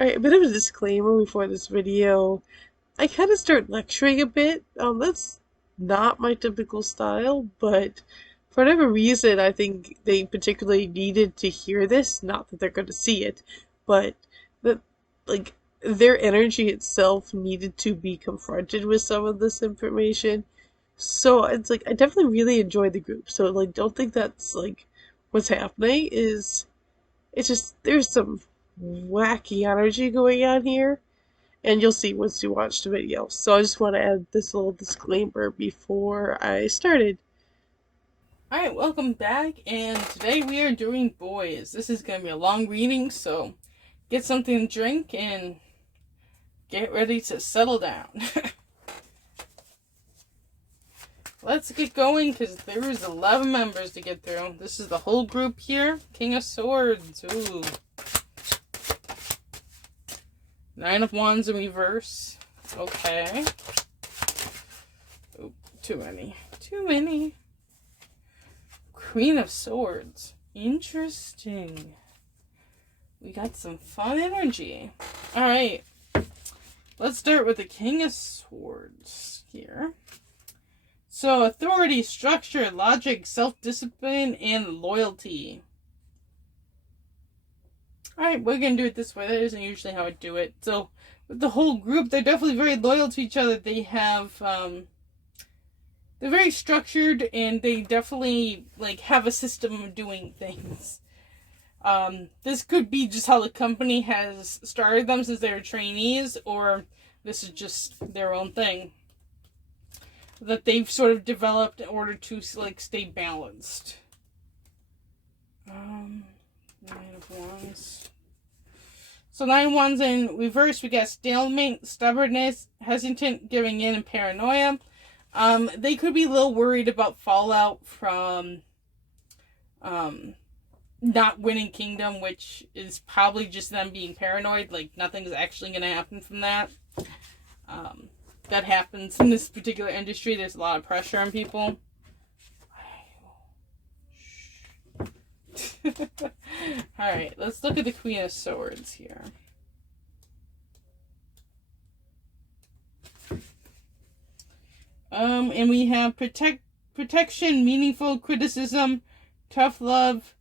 Alright, a bit of a disclaimer before this video. I kind of start lecturing a bit. That's not my typical style, but for whatever reason, I think they particularly needed to hear this. Not that they're going to see it, but that, like, their energy itself needed to be confronted with some of this information. So it's like, I definitely really enjoy the group. So, like, don't think that's, like, what's happening is it's just there's some wacky energy going on here, and you'll see once you watch the video. So I just want to add this little disclaimer before I started. Alright, welcome back, and today we are doing Boyz. This is going to be a long reading, so get something to drink and get ready to settle down. Let's get going, because there is 11 members to get through. This is the whole group here. King of Swords. Ooh. Nine of Wands in reverse. Okay. Ooh, too many. Too many. Queen of Swords. Interesting. We got some fun energy. Alright. Let's start with the King of Swords here. So, authority, structure, logic, self-discipline, and loyalty. Alright, we're going to do it this way. That isn't usually how I do it. So, with the whole group, they're definitely very loyal to each other. They have, they're very structured, and they definitely, like, have a system of doing things. This could be just how the company has started them since they were trainees, or this is just their own thing that they've sort of developed in order to, like, stay balanced. Nine of Wands. So 9 of Wands in reverse, we got stalemate, stubbornness, hesitant, giving in, and paranoia. They could be a little worried about fallout from not winning kingdom, which is probably just them being paranoid. Like, nothing's actually going to happen from that. That happens in this particular industry. There's a lot of pressure on people. Alright, let's look at the Queen of Swords here. And we have protection, meaningful criticism, tough love,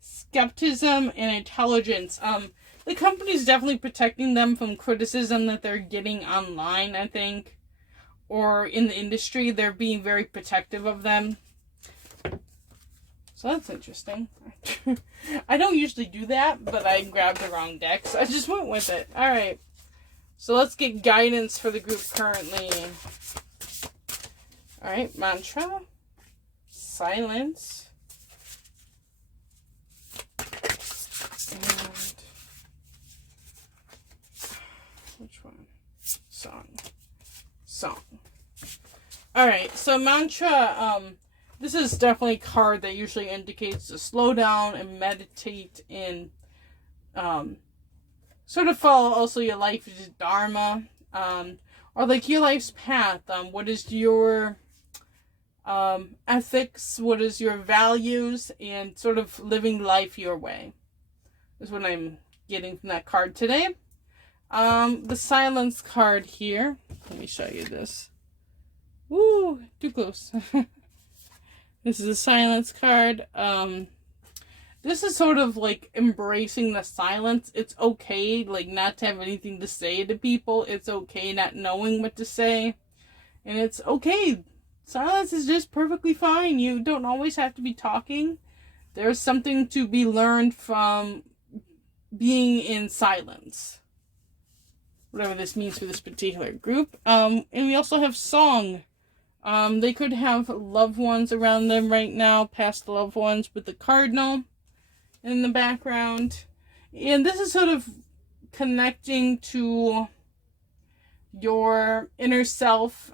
skepticism, and intelligence. The company's definitely protecting them from criticism that they're getting online, I think. Or in the industry, they're being very protective of them. So that's interesting. I don't usually do that, but I grabbed the wrong deck, so I just went with it. Alright. So let's get guidance for the group currently. Alright, mantra. Silence. And which one? Song. Alright, so mantra, this is definitely a card that usually indicates to slow down and meditate and sort of follow also your life's dharma, or like your life's path. What is your ethics? What is your values? And sort of living life your way is what I'm getting from that card today. The silence card here. Let me show you this. Woo, too close. This is a silence card. This is sort of like embracing the silence. It's okay, like, not to have anything to say to people. It's okay not knowing what to say. And it's okay. Silence is just perfectly fine. You don't always have to be talking. There's something to be learned from being in silence. Whatever this means for this particular group. And we also have song. They could have loved ones around them right now, past loved ones, with the cardinal in the background. And this is sort of connecting to your inner self.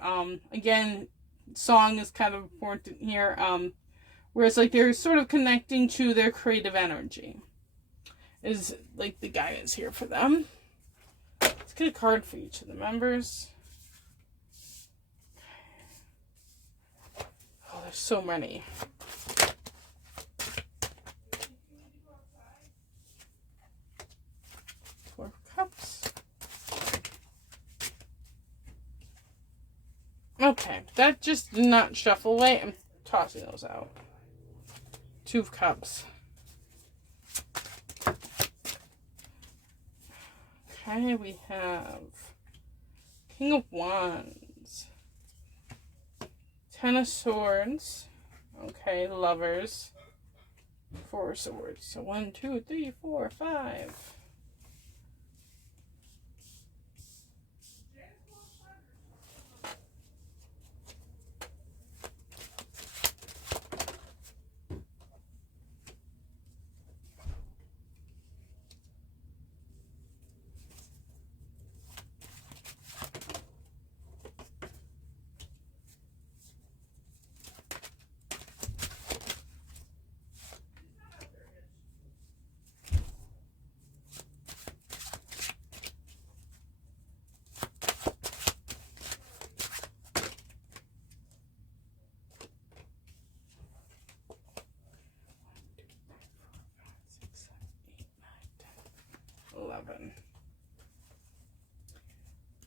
Again, song is kind of important here. Whereas, like, they're sort of connecting to their creative energy. Is, like, the guidance here for them. Let's get a card for each of the members. Oh, there's so many. 4 of Okay, that just did not shuffle away. I'm tossing those out. Two of Cups. Okay, we have King of Wands. Ten of Swords. Okay, Lovers. Four of Swords. So 1, 2, 3, 4, 5.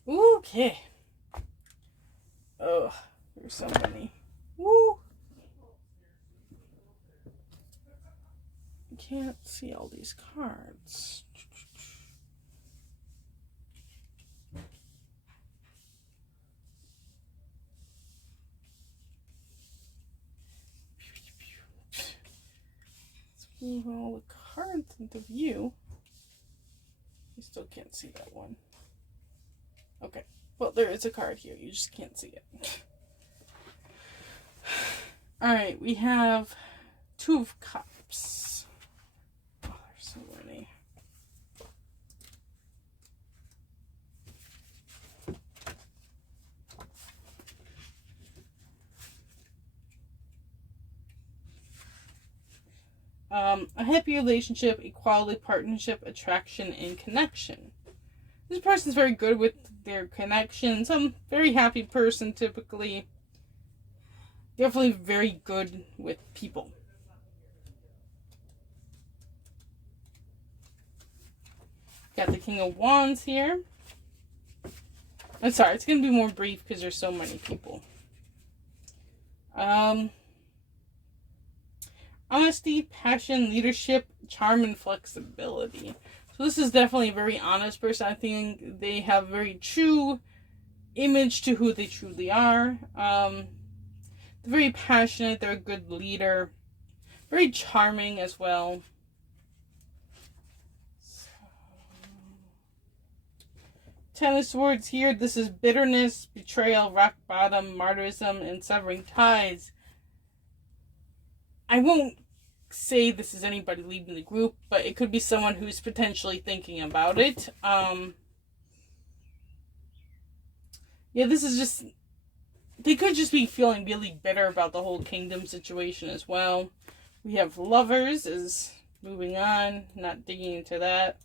Okay. Oh, there's so many. Woo! I can't see all these cards. Let's move all the cards into view. You still can't see that one. Okay. Well, there is a card here. You just can't see it. Alright, we have Two of Cups. Oh, there's so many. A happy relationship, equality, partnership, attraction, and connection. This person's very good with their connections. I'm a very happy person, typically. Definitely very good with people. Got the King of Wands here. I'm sorry, it's going to be more brief because there's so many people. Honesty, passion, leadership, charm, and flexibility. So this is definitely a very honest person. I think they have a very true image to who they truly are. They're very passionate. They're a good leader. Very charming as well. Ten of Swords here. This is bitterness, betrayal, rock bottom, martyrism, and severing ties. I won't say this is anybody leaving the group, but it could be someone who's potentially thinking about it. Yeah, this is just... They could just be feeling really bitter about the whole kingdom situation as well. We have Lovers is moving on, not digging into that.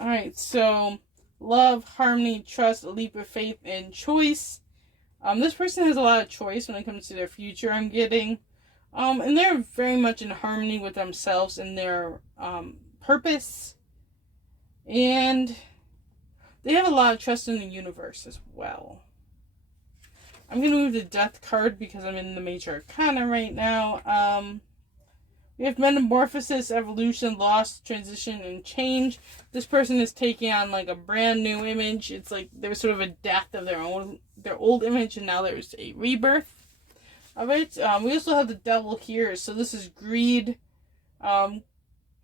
Alright, so love, harmony, trust, a leap of faith, and choice. This person has a lot of choice when it comes to their future, I'm getting. And they're very much in harmony with themselves and their purpose. And they have a lot of trust in the universe as well. I'm going to move the Death card because I'm in the Major Arcana right now. We have Metamorphosis, Evolution, Loss, Transition, and Change. This person is taking on like a brand new image. It's like there's sort of a death of their old image, and now there's a rebirth of it. We also have the Devil here. So this is greed,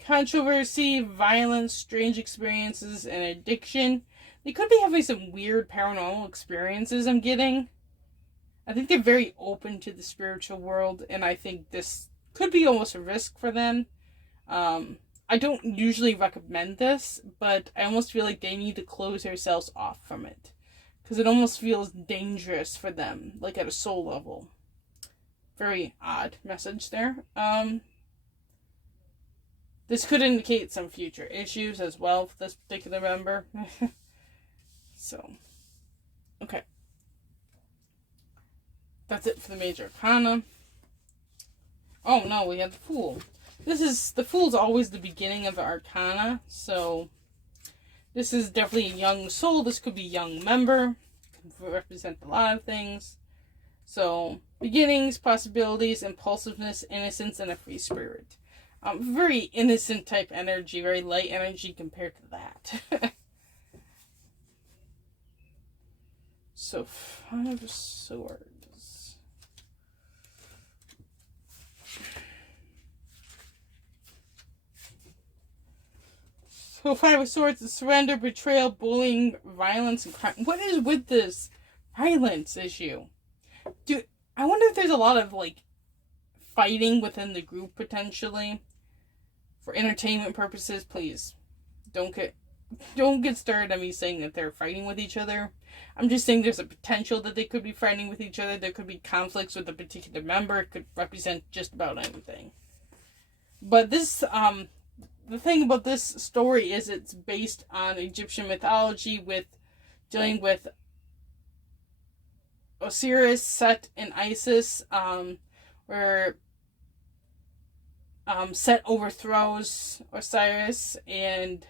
controversy, violence, strange experiences, and addiction. They could be having some weird paranormal experiences, I'm getting. I think they're very open to the spiritual world, and I think this could be almost a risk for them. I don't usually recommend this, but I almost feel like they need to close themselves off from it. Because it almost feels dangerous for them, like at a soul level. Very odd message there. This could indicate some future issues as well for this particular member. So, okay. That's it for the major arcana. Oh no, we have the Fool. The Fool's always the beginning of the arcana, so this is definitely a young soul. This could be a young member. Could represent a lot of things. So, beginnings, possibilities, impulsiveness, innocence, and a free spirit. Very innocent type energy, very light energy compared to that. So, 5 of Swords. So, 5 of Swords is surrender, betrayal, bullying, violence, and crime. What is with this violence issue? I wonder if there's a lot of, like, fighting within the group, potentially. For entertainment purposes, please. Don't get started on me saying that they're fighting with each other. I'm just saying there's a potential that they could be fighting with each other. There could be conflicts with a particular member. It could represent just about anything. But this, the thing about this story is it's based on Egyptian mythology with dealing with Osiris, Set, and Isis, where Set overthrows Osiris, and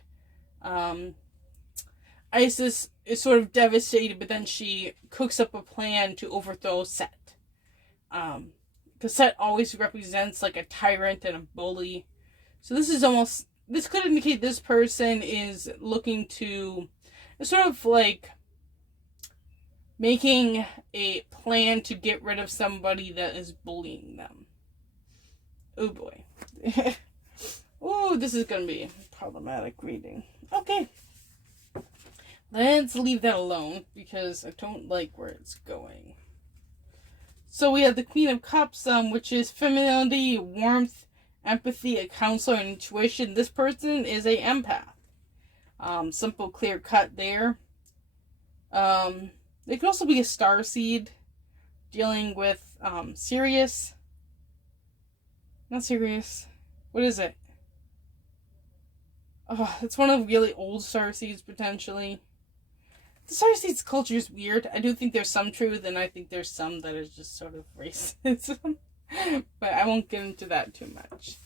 Isis is sort of devastated, but then she cooks up a plan to overthrow Set. Because Set always represents like a tyrant and a bully. So this could indicate this person is looking to, it's sort of like making a plan to get rid of somebody that is bullying them. Oh boy. Oh, this is going to be a problematic reading. Okay. Let's leave that alone because I don't like where it's going. So we have the Queen of Cups, which is femininity, warmth, empathy, a counselor, and intuition. This person is a empath. Simple, clear cut there. They could also be a starseed dealing with Sirius. Not Sirius. What is it? Oh, it's one of the really old starseeds, potentially. The starseeds culture is weird. I do think there's some truth, and I think there's some that is just sort of racism. But I won't get into that too much.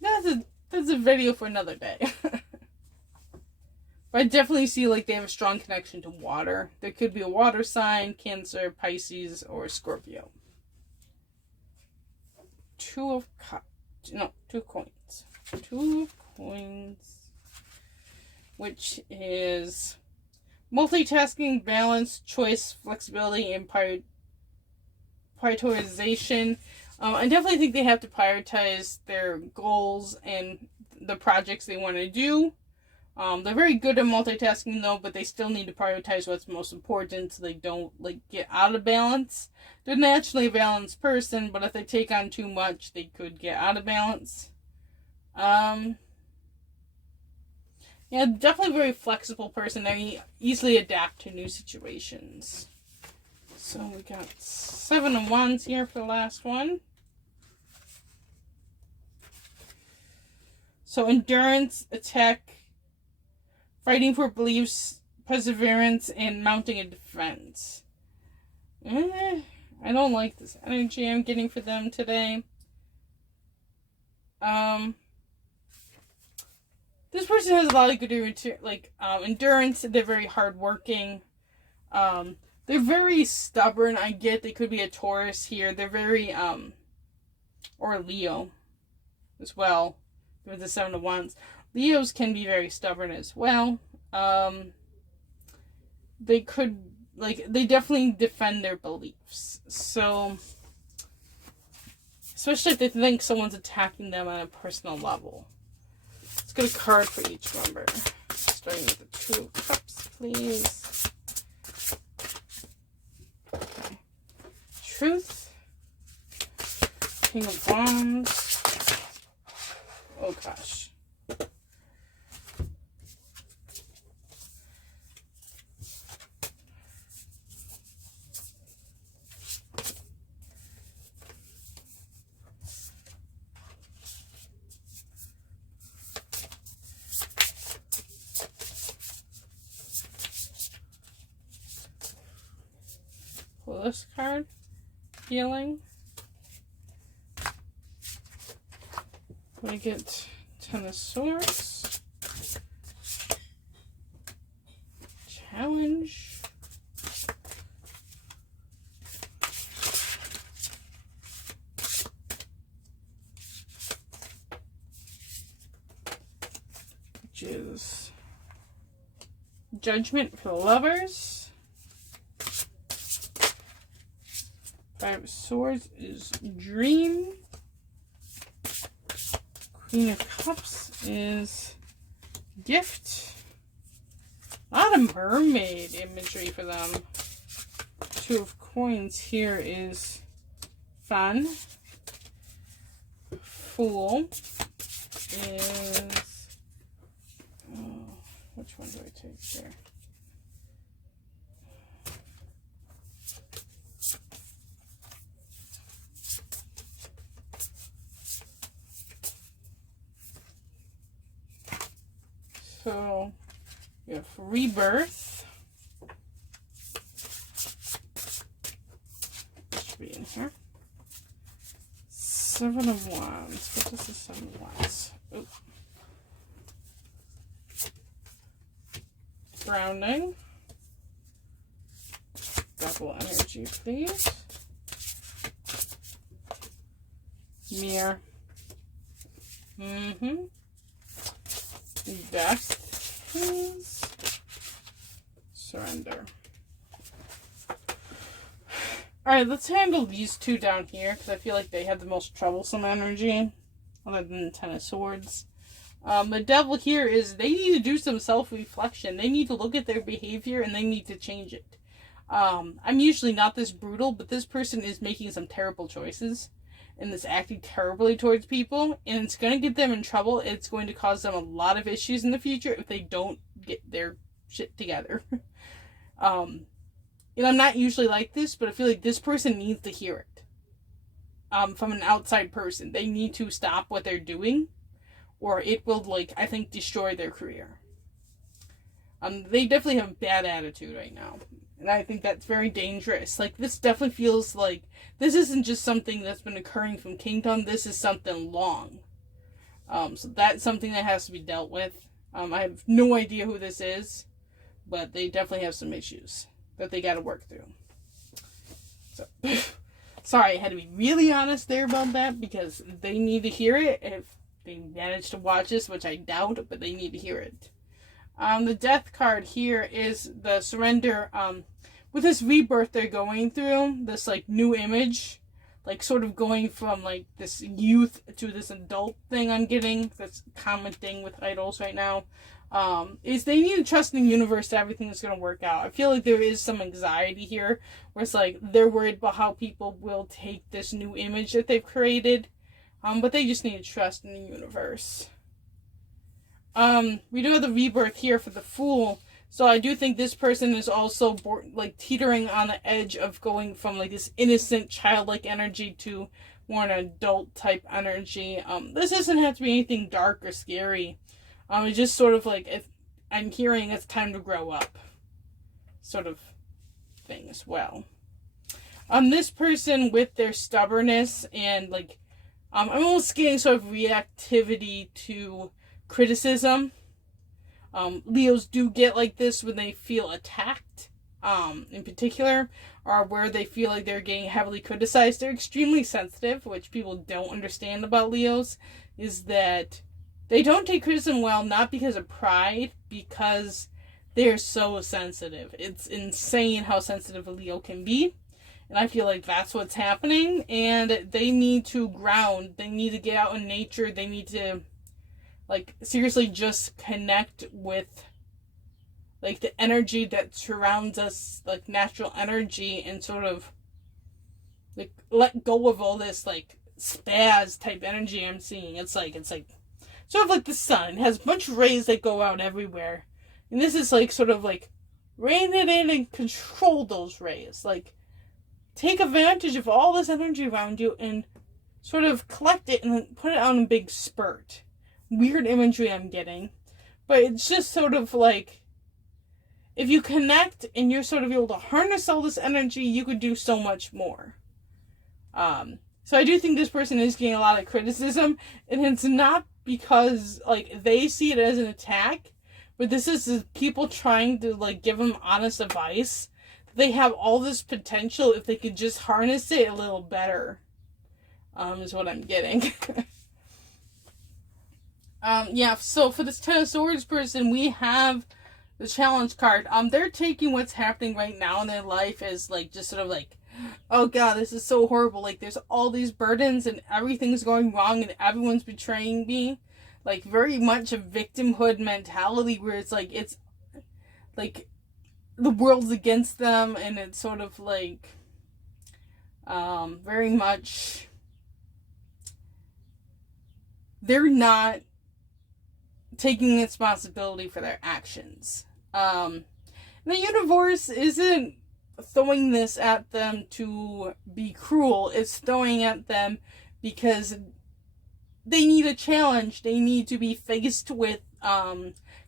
That's a video for another day. But I definitely see like they have a strong connection to water. There could be a water sign, Cancer, Pisces, or Scorpio. 2 of coins. 2 of coins. Which is multitasking, balance, choice, flexibility, and prioritization. I definitely think they have to prioritize their goals and the projects they want to do. They're very good at multitasking though, but they still need to prioritize what's most important so they don't like get out of balance. They're naturally a balanced person, but if they take on too much, they could get out of balance. Yeah, definitely a very flexible person. They easily adapt to new situations. So we got 7 of Wands here for the last one. So endurance, attack, fighting for beliefs, perseverance, and mounting a defense. I don't like this energy I'm getting for them today. This person has a lot of good endurance. They're very hardworking. They're very stubborn. I get they could be a Taurus here. They're very or a Leo as well. With the 7 of Wands, Leos can be very stubborn as well. They definitely defend their beliefs. So, especially if they think someone's attacking them on a personal level. Let's get a card for each member. Starting with the 2 of Cups, please. Okay. Truth. King of Wands. Oh gosh. Pull this card. feeling. We get Ten of Swords. Challenge. Which is Judgment for the Lovers. Five of Swords is Dream. Queen of Cups is Gift. A lot of mermaid imagery for them. Two of Coins here is Fun. Fool is... Oh, which one do I take here? So, we have Rebirth. Should be in here. Seven of Wands. What is the Seven of Wands? Ooh. Grounding. Double energy, please. Mirror. Death, please. Surrender. Alright, let's handle these two down here, because I feel like they have the most troublesome energy, other than the Ten of Swords. The Devil here is, they need to do some self-reflection. They need to look at their behavior, and they need to change it. I'm usually not this brutal, but this person is making some terrible choices, and is acting terribly towards people, and it's going to get them in trouble. It's going to cause them a lot of issues in the future if they don't get their shit together. And I'm not usually like this, but I feel like this person needs to hear it. From an outside person. They need to stop what they're doing, or it will, like, I think, destroy their career. They definitely have a bad attitude right now. And I think that's very dangerous. Like, this definitely feels like this isn't just something that's been occurring from Kingdom. This is something long. So that's something that has to be dealt with. I have no idea who this is, but they definitely have some issues that they got to work through. So, sorry, I had to be really honest there about that, because they need to hear it if they manage to watch this, which I doubt, but they need to hear it. The Death card here is the surrender. With this rebirth they're going through, this, like, new image, like, sort of going from, like, this youth to this adult thing I'm getting, this common thing with idols right now, is they need to trust in the universe that everything is going to work out. I feel like there is some anxiety here, where it's like, they're worried about how people will take this new image that they've created, but they just need to trust in the universe. We do have the rebirth here for the Fool. So I do think this person is also like teetering on the edge of going from like this innocent childlike energy to more an adult type energy. This doesn't have to be anything dark or scary. It's just sort of like, if I'm hearing it's time to grow up sort of thing as well. This person with their stubbornness and like, I'm almost getting sort of reactivity to criticism. Leos do get like this when they feel attacked, in particular, or where they feel like they're getting heavily criticized. They're extremely sensitive, which people don't understand about Leos, is that they don't take criticism well, not because of pride, because they're so sensitive. It's insane how sensitive a Leo can be, and I feel like that's what's happening, and they need to ground. They need to get out in nature. They need to, like, seriously just connect with, like, the energy that surrounds us, like, natural energy, and sort of, like, let go of all this, like, spaz type energy I'm seeing. It's like, sort of like the sun. It has a bunch of rays that go out everywhere. And this is, like, sort of, like, rein it in and control those rays. Like, take advantage of all this energy around you and sort of collect it and then put it on a big spurt. Weird imagery I'm getting, but it's just sort of like, if you connect and you're sort of able to harness all this energy, you could do so much more. So I do think this person is getting a lot of criticism, and it's not because like they see it as an attack, but this is people trying to like give them honest advice. They have all this potential if they could just harness it a little better. Is what I'm getting. Yeah, so for this Ten of Swords person, we have the challenge card. They're taking what's happening right now in their life as like just sort of like, oh god, this is so horrible. Like there's all these burdens and everything's going wrong and everyone's betraying me. Like very much a victimhood mentality where it's like the world's against them, and it's sort of like very much they're not taking responsibility for their actions. The universe isn't throwing this at them to be cruel. It's throwing at them because they need a challenge. They need to be faced with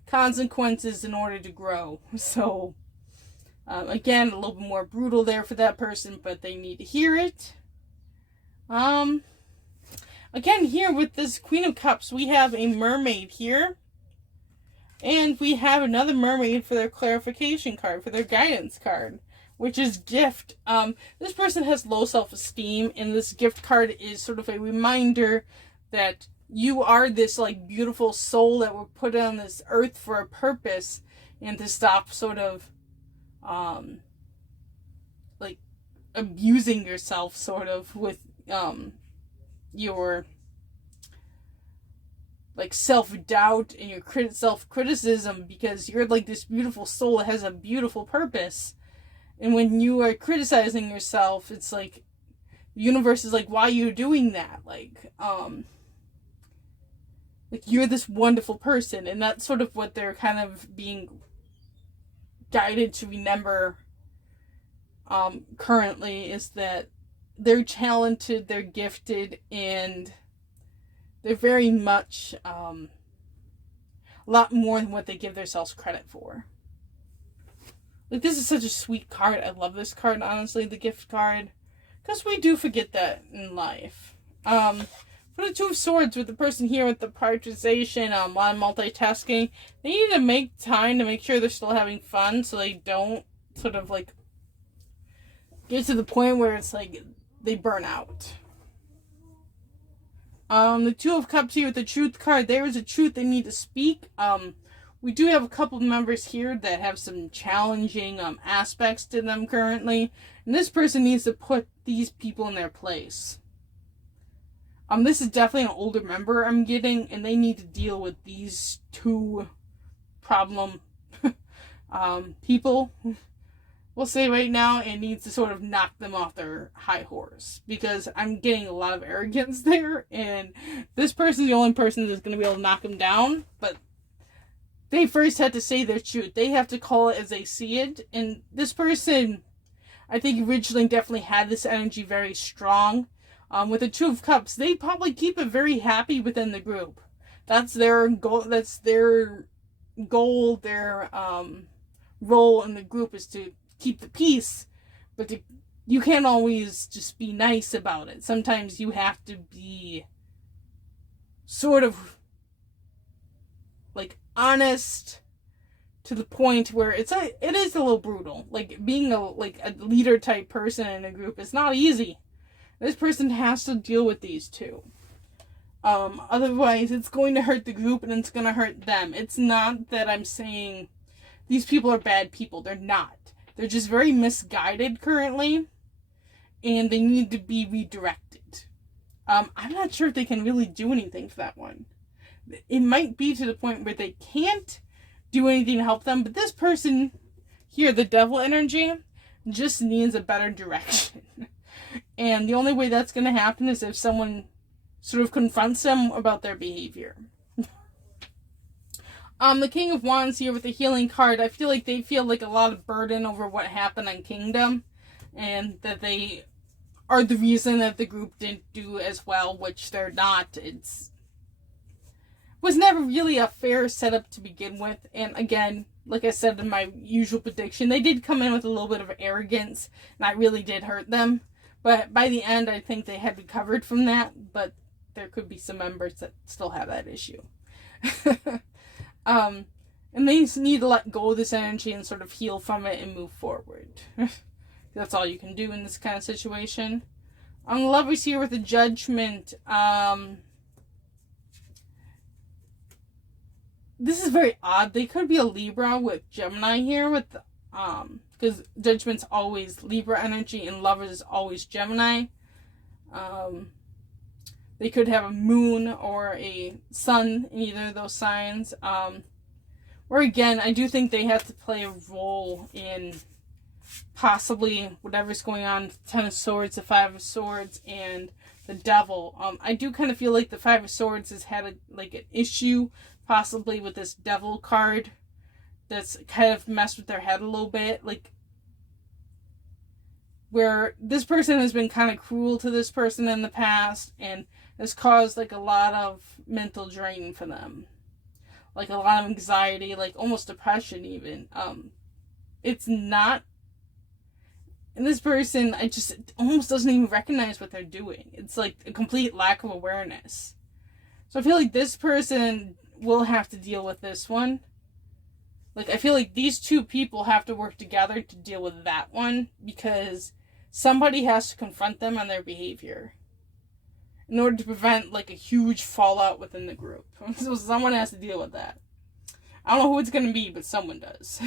consequences in order to grow. So, again, a little bit more brutal there for that person, but they need to hear it. Again, here with this Queen of Cups, we have a mermaid here. And we have another mermaid for their clarification card, for their guidance card, which is gift. This person has low self-esteem, and this gift card is sort of a reminder that you are this like beautiful soul that were put on this earth for a purpose, and to stop sort of like abusing yourself sort of with your like self-doubt and your self-criticism, because you're like this beautiful soul that has a beautiful purpose. And when you are criticizing yourself, it's like the universe is like, why are you doing that? Like you're this wonderful person. And that's sort of what they're kind of being guided to remember currently, is that they're talented, they're gifted, and they're very much a lot more than what they give themselves credit for. Like, this is such a sweet card. I love this card, honestly, the gift card, because we do forget that in life. For the Two of Swords, with the person here with the prioritization, a lot of multitasking, they need to make time to make sure they're still having fun, so they don't sort of like get to the point where it's like they burn out. The Two of Cups here with the Truth card. There is a truth they need to speak. We do have a couple of members here that have some challenging aspects to them currently. And this person needs to put these people in their place. This is definitely an older member I'm getting, and they need to deal with these two problem people, we'll say right now, and needs to sort of knock them off their high horse, because I'm getting a lot of arrogance there, and this person is the only person that's going to be able to knock them down. But they first had to say their truth. They have to call it as they see it, and this person, I think, originally definitely had this energy very strong. With the Two of Cups, they probably keep it very happy within the group. That's their goal. That's their goal. Their role in the group is to keep the peace, but you can't always just be nice about it. Sometimes you have to be sort of like honest to the point where it is a little brutal. Like being a leader type person in a group is not easy. This person has to deal with these two. Otherwise, it's going to hurt the group and it's going to hurt them. It's not that I'm saying these people are bad people. They're not. They're just very misguided currently, and they need to be redirected. I'm not sure if they can really do anything for that one. It might be to the point where they can't do anything to help them, but this person here, the devil energy, just needs a better direction. And the only way that's going to happen is if someone sort of confronts them about their behavior. The King of Wands here with the healing card. I feel like they feel like a lot of burden over what happened on Kingdom, and that they are the reason that the group didn't do as well, which they're not. Was never really a fair setup to begin with. And again, like I said in my usual prediction, they did come in with a little bit of arrogance, and that really did hurt them. But by the end, I think they had recovered from that, but there could be some members that still have that issue. And they just need to let go of this energy and sort of heal from it and move forward. That's all you can do in this kind of situation. Lovers here with the Judgment. This is very odd. They could be a Libra with Gemini here, with because Judgment's always Libra energy and Lovers is always Gemini. They could have a moon or a sun in either of those signs. Or again, I do think they have to play a role in possibly whatever's going on, the Ten of Swords, the Five of Swords, and the Devil. I do kind of feel like the Five of Swords has had an issue possibly with this Devil card that's kind of messed with their head a little bit, like where this person has been kind of cruel to this person in the past and has caused like a lot of mental drain for them, like a lot of anxiety, like almost depression even. It's not, and this person, I just almost doesn't even recognize what they're doing. It's like a complete lack of awareness. So I feel like this person will have to deal with this one. Like, I feel like these two people have to work together to deal with that one, because somebody has to confront them on their behavior in order to prevent like a huge fallout within the group. So someone has to deal with that. I don't know who it's going to be, but someone does.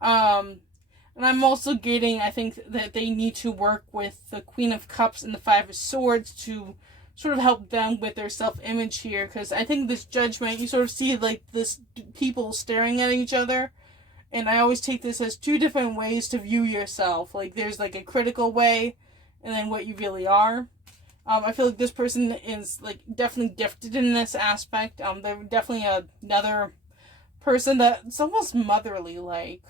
And I'm also getting, I think that they need to work with the Queen of Cups and the Five of Swords to sort of help them with their self-image here, because I think this Judgment, you sort of see like this people staring at each other, and I always take this as two different ways to view yourself. Like, there's like a critical way, and then what you really are. I feel like this person is like definitely gifted in this aspect. They're definitely another person that's almost motherly, like.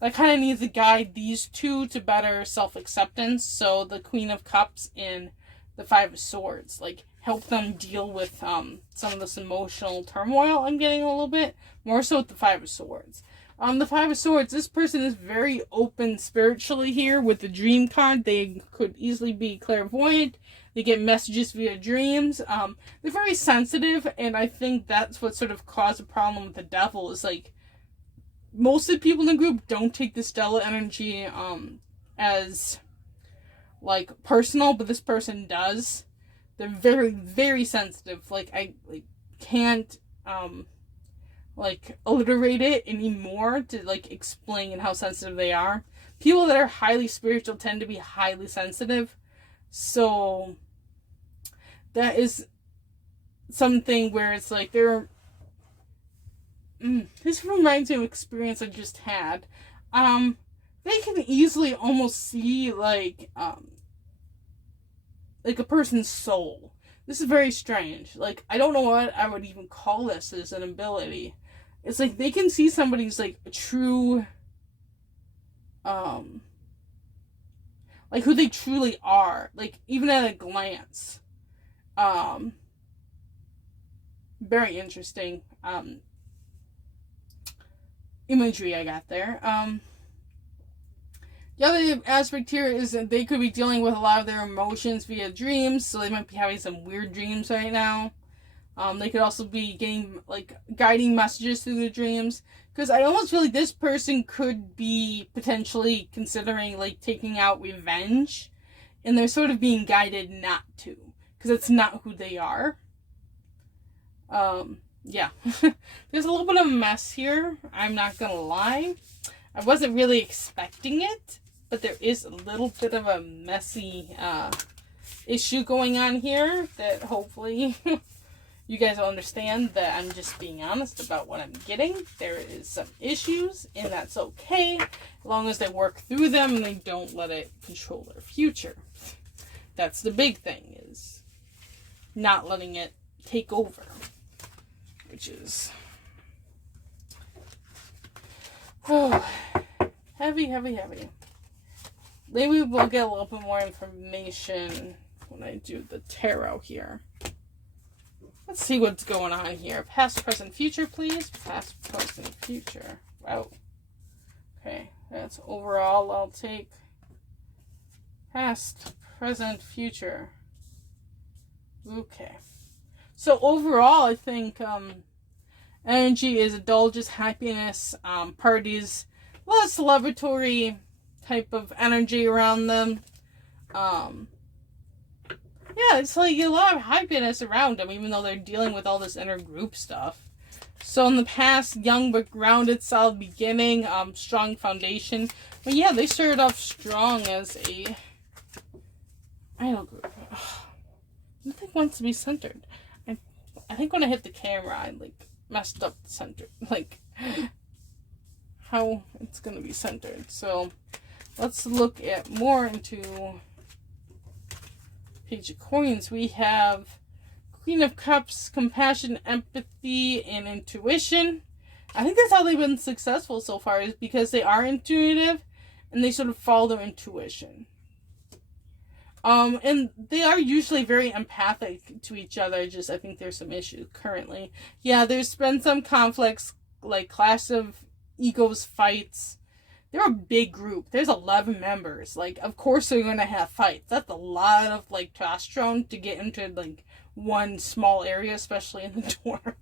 That kind of needs to guide these two to better self-acceptance. So the Queen of Cups and the Five of Swords, like, help them deal with some of this emotional turmoil I'm getting a little bit. More so with the Five of Swords. The Five of Swords, this person is very open spiritually here with the Dream card. They could easily be clairvoyant. They get messages via dreams. They're very sensitive, and I think that's what sort of caused a problem with the Devil, is like, most of the people in the group don't take the stellar energy as like personal, but this person does. They're very, very sensitive. Like, I can't alliterate it anymore to like explain how sensitive they are. People that are highly spiritual tend to be highly sensitive. So that is something where it's like they're this reminds me of an experience I just had. They can easily almost see like a person's soul. This is very strange. Like, I don't know what I would even call this as an ability. It's like they can see somebody's like a true like who they truly are, like even at a glance. Very interesting imagery I got there. The other aspect here is that they could be dealing with a lot of their emotions via dreams, so they might be having some weird dreams right now. They could also be getting like guiding messages through the dreams, because I almost feel like this person could be potentially considering like taking out revenge, and they're sort of being guided not to, because it's not who they are. Yeah. There's a little bit of a mess here, I'm not gonna lie. I wasn't really expecting it, but there is a little bit of a messy issue going on here that hopefully you guys will understand that I'm just being honest about what I'm getting. There is some issues, and that's okay, as long as they work through them and they don't let it control their future. That's the big thing, is not letting it take over. Which is heavy. Maybe we'll get a little bit more information when I do the tarot here. Let's see what's going on here. Past, present, future, please. Past, present, future. Wow. Okay. That's overall. I'll take past, present, future. Okay. So overall, I think energy is indulgence, happiness, parties, a lot of celebratory type of energy around them. Um, yeah, it's like a lot of happiness around them, even though they're dealing with all this inner group stuff. So in the past, young but grounded, solid beginning, strong foundation. But yeah, they started off strong as a idol group. Nothing wants to be centered. I think when I hit the camera, I messed up the center, how it's gonna be centered. So let's look at more into Page of Coins. We have Queen of Cups, compassion, empathy, and intuition. I think that's how they've been successful so far, is because they are intuitive and they sort of follow their intuition. And they are usually very empathic to each other. Just, I think there's some issues currently. Yeah, there's been some conflicts, like clash of egos fights. They're a big group. There's 11 members. Of course they're gonna have fights. That's a lot of, testosterone to get into, one small area, especially in the dwarves.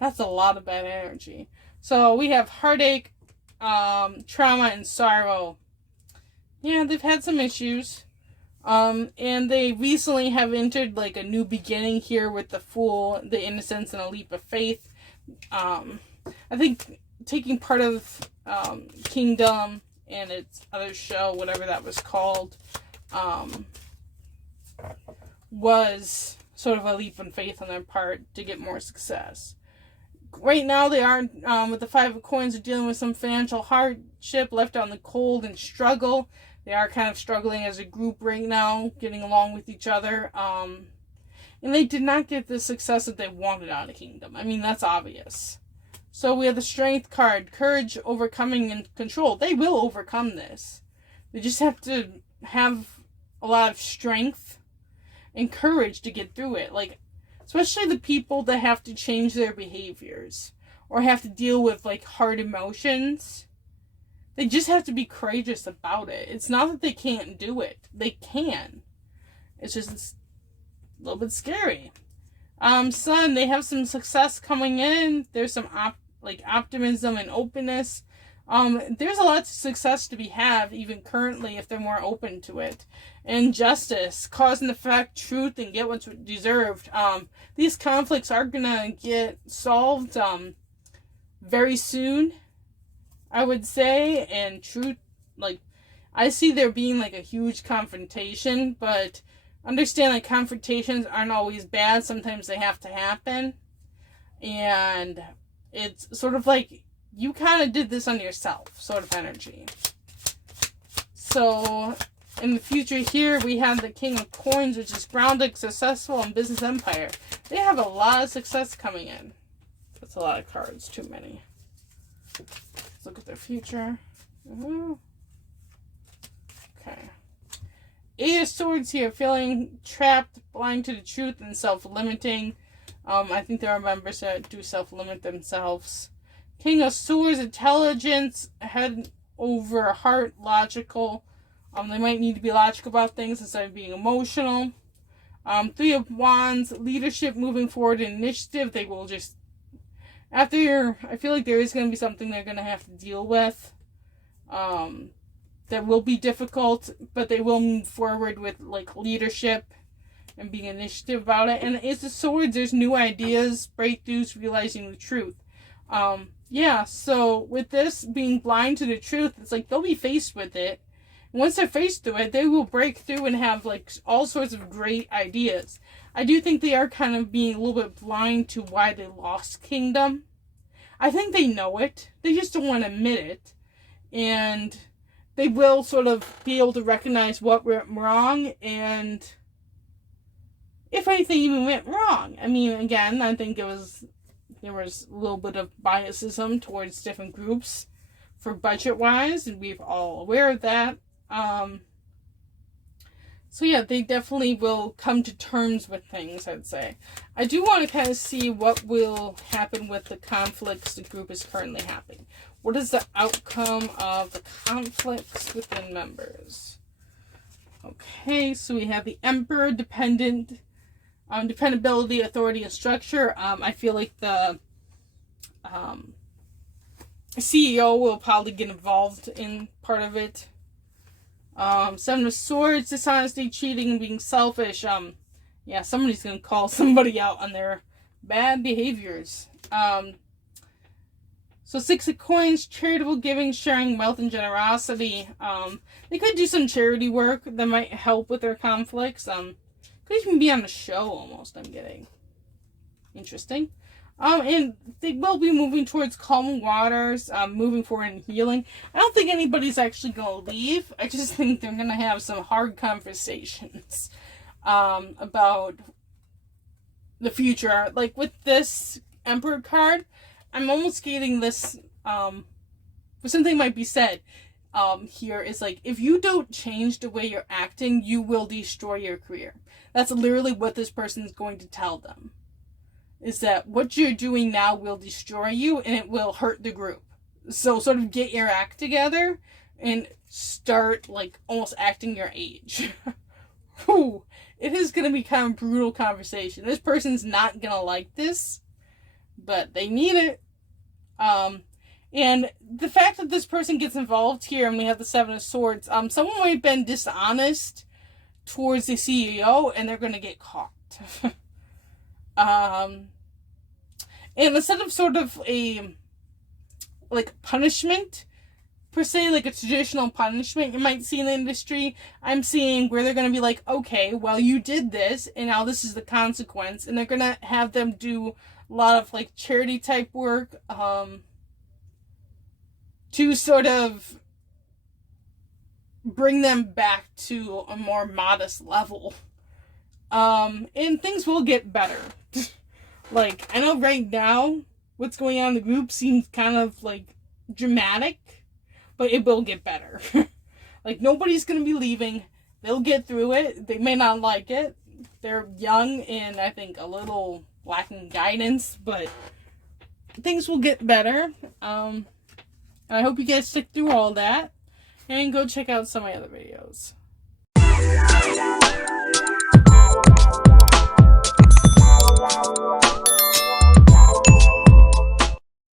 That's a lot of bad energy. So we have heartache, trauma, and sorrow. Yeah, they've had some issues. And they recently have entered a new beginning here with the Fool, the Innocence, and a Leap of Faith. I think taking part of Kingdom and its other show, whatever that was called, was sort of a leap in faith on their part to get more success. Right now they are, with the Five of Coins, are dealing with some financial hardship, left on the cold and struggle. They are kind of struggling as a group right now, getting along with each other. And they did not get the success that they wanted out of Kingdom. I mean, that's obvious. So we have the Strength card, courage, overcoming, and control. They will overcome this. They just have to have a lot of strength and courage to get through it. Especially the people that have to change their behaviors or have to deal with hard emotions. They just have to be courageous about it. It's not that they can't do it. They can. It's a little bit scary. Sun, they have some success coming in. There's some optimism and openness. There's a lot of success to be had even currently if they're more open to it. And justice, cause and effect, truth, and get what's deserved. These conflicts are gonna get solved very soon, I would say. And truth, I see there being a huge confrontation, but understand confrontations aren't always bad. Sometimes they have to happen. And it's sort of you kind of did this on yourself, sort of energy. So in the future here, we have the King of Coins, which is grounded, successful, and business empire. They have a lot of success coming in. That's a lot of cards, too many. Let's look at their future. Okay. Eight of Swords here, feeling trapped, blind to the truth, and self-limiting. I think there are members that do self-limit themselves. King of Swords, intelligence, head over heart, logical. They might need to be logical about things instead of being emotional. Three of Wands, leadership, moving forward, initiative. They will just, I feel like there is going to be something they're going to have to deal with. That will be difficult, but they will move forward with leadership and being initiative about it. And Ace of Swords, there's new ideas, breakthroughs, realizing the truth. Yeah, so with this being blind to the truth, it's they'll be faced with it. And once they're faced with it, they will break through and have all sorts of great ideas. I do think they are kind of being a little bit blind to why they lost Kingdom. I think they know it. They just don't want to admit it. And they will sort of be able to recognize what went wrong and if anything even went wrong. I mean, again, I think there was a little bit of biasism towards different groups for budget-wise, and we're all aware of that. So yeah, they definitely will come to terms with things, I'd say. I do want to kind of see what will happen with the conflicts the group is currently having. What is the outcome of the conflicts within members? Okay, so we have the Emperor, dependability, authority, and structure. I feel like the CEO will probably get involved in part of it. Seven of Swords, dishonesty, cheating, and being selfish. Yeah, somebody's gonna call somebody out on their bad behaviors. So Six of Coins, charitable giving, sharing, wealth, and generosity. They could do some charity work that might help with their conflicts. Could even be on a show almost, I'm getting. Interesting. And they will be moving towards calm waters, moving forward and healing. I don't think anybody's actually going to leave. I just think they're going to have some hard conversations about the future. Like with this Emperor card, I'm almost getting this, something might be said here is like, if you don't change the way you're acting, you will destroy your career. That's literally what this person is going to tell them. Is that what you're doing now will destroy you and it will hurt the group. So sort of get your act together and start like almost acting your age. Whew. It is going to be kind of a brutal conversation. This person's not going to like this, but they need it. And the fact that this person gets involved here and we have the Seven of Swords, someone might have been dishonest towards the CEO and they're going to get caught. And instead of sort of a like punishment per se, like a traditional punishment you might see in the industry, I'm seeing where they're going to be like, okay, well, you did this and now this is the consequence, and they're going to have them do a lot of like charity type work to sort of bring them back to a more modest level. And things will get better. Like, I know right now, what's going on in the group seems kind of, like, dramatic, but it will get better. Like, nobody's gonna be leaving. They'll get through it. They may not like it. They're young and, I think, a little lacking guidance, but things will get better. I hope you guys stick through all that, and go check out some of my other videos. Wow.